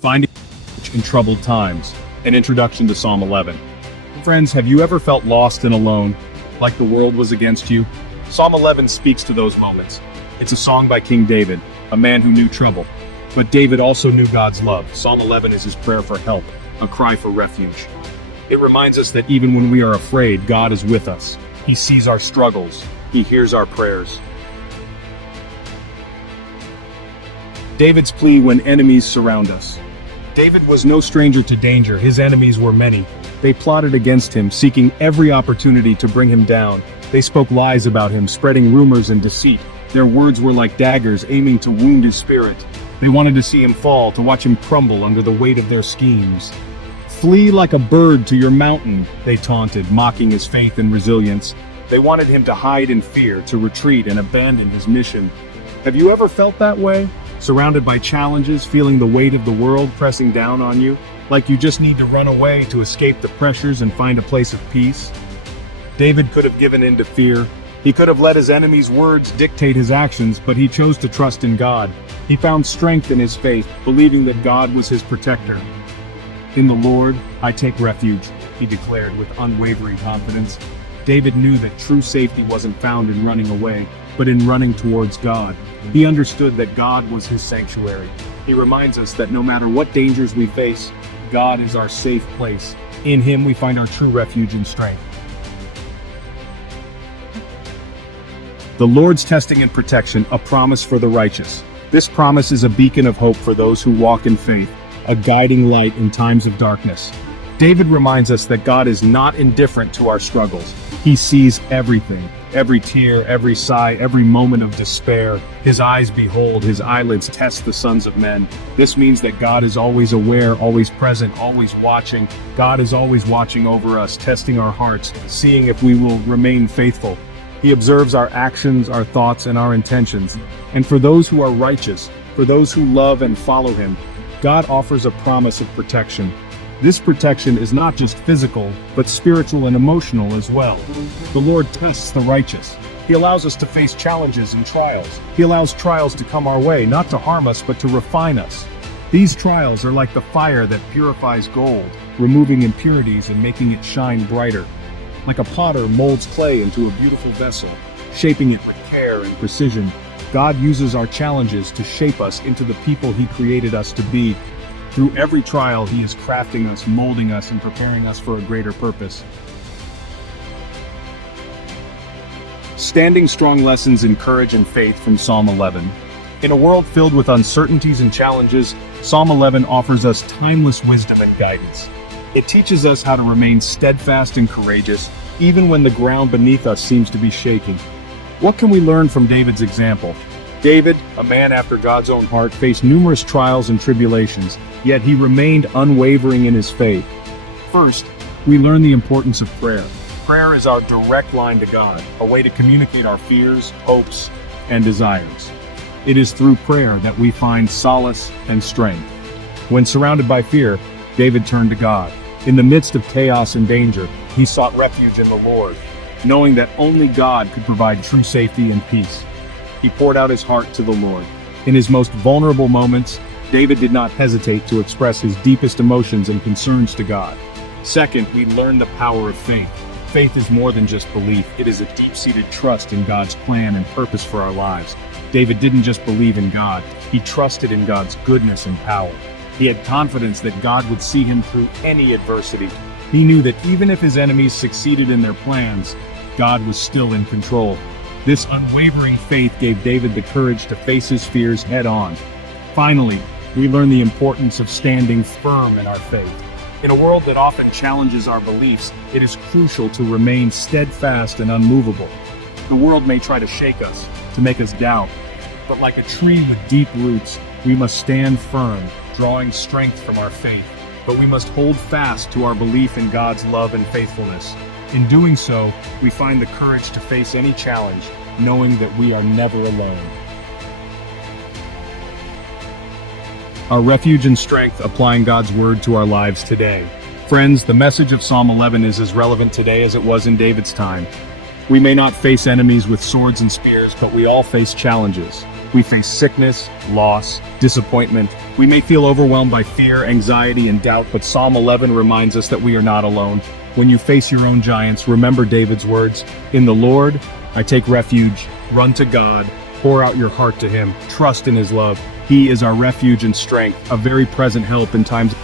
Finding refuge in troubled times. An introduction to Psalm 11. Friends, have you ever felt lost and alone, like the world was against you? Psalm 11 speaks to those moments. It's a song by King David, a man who knew trouble. But David also knew God's love. Psalm 11 is his prayer for help, a cry for refuge. It reminds us that even when we are afraid, God is with us. He sees our struggles. He hears our prayers. David's plea when enemies surround us. David was no stranger to danger. His enemies were many. They plotted against him, seeking every opportunity to bring him down. They spoke lies about him, spreading rumors and deceit. Their words were like daggers, aiming to wound his spirit. They wanted to see him fall, to watch him crumble under the weight of their schemes. "Flee like a bird to your mountain," they taunted, mocking his faith and resilience. They wanted him to hide in fear, to retreat and abandon his mission. Have you ever felt that way? Surrounded by challenges, feeling the weight of the world pressing down on you, like you just need to run away to escape the pressures and find a place of peace? David could have given in to fear. He could have let his enemies' words dictate his actions, but he chose to trust in God. He found strength in his faith, believing that God was his protector. "In the Lord, I take refuge," he declared with unwavering confidence. David knew that true safety wasn't found in running away, but in running towards God. He understood that God was his sanctuary. He reminds us that no matter what dangers we face, God is our safe place. In him we find our true refuge and strength. The Lord's testing and protection, a promise for the righteous. This promise is a beacon of hope for those who walk in faith, a guiding light in times of darkness. David reminds us that God is not indifferent to our struggles. He sees everything, every tear, every sigh, every moment of despair. His eyes behold, his eyelids test the sons of men. This means that God is always aware, always present, always watching. God is always watching over us, testing our hearts, seeing if we will remain faithful. He observes our actions, our thoughts, and our intentions. And for those who are righteous, for those who love and follow him, God offers a promise of protection. This protection is not just physical, but spiritual and emotional as well. The Lord tests the righteous. He allows us to face challenges and trials. He allows trials to come our way, not to harm us, but to refine us. These trials are like the fire that purifies gold, removing impurities and making it shine brighter. Like a potter molds clay into a beautiful vessel, shaping it with care and precision, God uses our challenges to shape us into the people he created us to be. Through every trial, he is crafting us, molding us, and preparing us for a greater purpose. Standing strong lessons in courage and faith from Psalm 11. In a world filled with uncertainties and challenges, Psalm 11 offers us timeless wisdom and guidance. It teaches us how to remain steadfast and courageous, even when the ground beneath us seems to be shaking. What can we learn from David's example? David, a man after God's own heart, faced numerous trials and tribulations, yet he remained unwavering in his faith. First, we learn the importance of prayer. Prayer is our direct line to God, a way to communicate our fears, hopes, and desires. It is through prayer that we find solace and strength. When surrounded by fear, David turned to God. In the midst of chaos and danger, he sought refuge in the Lord, knowing that only God could provide true safety and peace. He poured out his heart to the Lord. In his most vulnerable moments, David did not hesitate to express his deepest emotions and concerns to God. Second, we learn the power of faith. Faith is more than just belief. It is a deep-seated trust in God's plan and purpose for our lives. David didn't just believe in God, he trusted in God's goodness and power. He had confidence that God would see him through any adversity. He knew that even if his enemies succeeded in their plans, God was still in control. This unwavering faith gave David the courage to face his fears head-on. Finally, we learn the importance of standing firm in our faith. In a world that often challenges our beliefs, it is crucial to remain steadfast and unmovable. The world may try to shake us, to make us doubt, but like a tree with deep roots, we must stand firm, drawing strength from our faith. But we must hold fast to our belief in God's love and faithfulness. In doing so, we find the courage to face any challenge, knowing that we are never alone. Our refuge and strength, applying God's word to our lives today. Friends, the message of Psalm 11 is as relevant today as it was in David's time. We may not face enemies with swords and spears, but we all face challenges. We face sickness, loss, disappointment. We may feel overwhelmed by fear, anxiety, and doubt, but Psalm 11 reminds us that we are not alone. When you face your own giants, remember David's words, "In the Lord, I take refuge. Run to God. Pour out your heart to Him. Trust in His love. He is our refuge and strength, a very present help in times